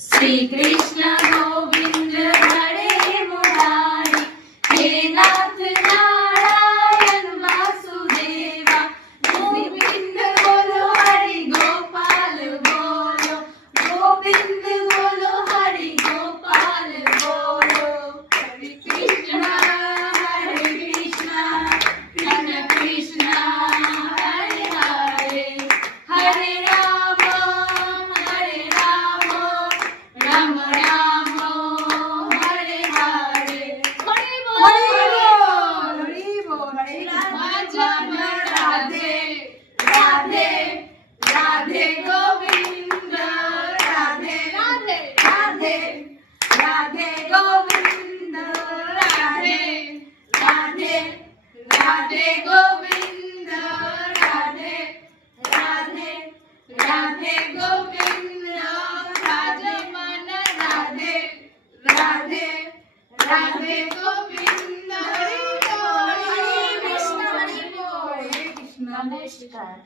श्री कृष्ण गोविंद हरे मुरारी, हे नाथ नारायण वासुदेवा, गोविंद बोलो हरि गोपाल बोलो, गोविंद बोलो हरि गोपाल बोलो। हरे कृष्णा कृष्ण कृष्ण हरे हरे, हरे राम राम राम हरे हरे। हरि बोल हरि बोल। राधे राधे राधे गोविंद, राधे राधे राधे राधे गोविंद, राधे राधे राधे गोविंद, राधे राधे राधे गोविंद, राधे मन राधे राधे राधे गोविंद। हरि बोल हरे कृष्ण हरे कृष्ण। नमस्कार।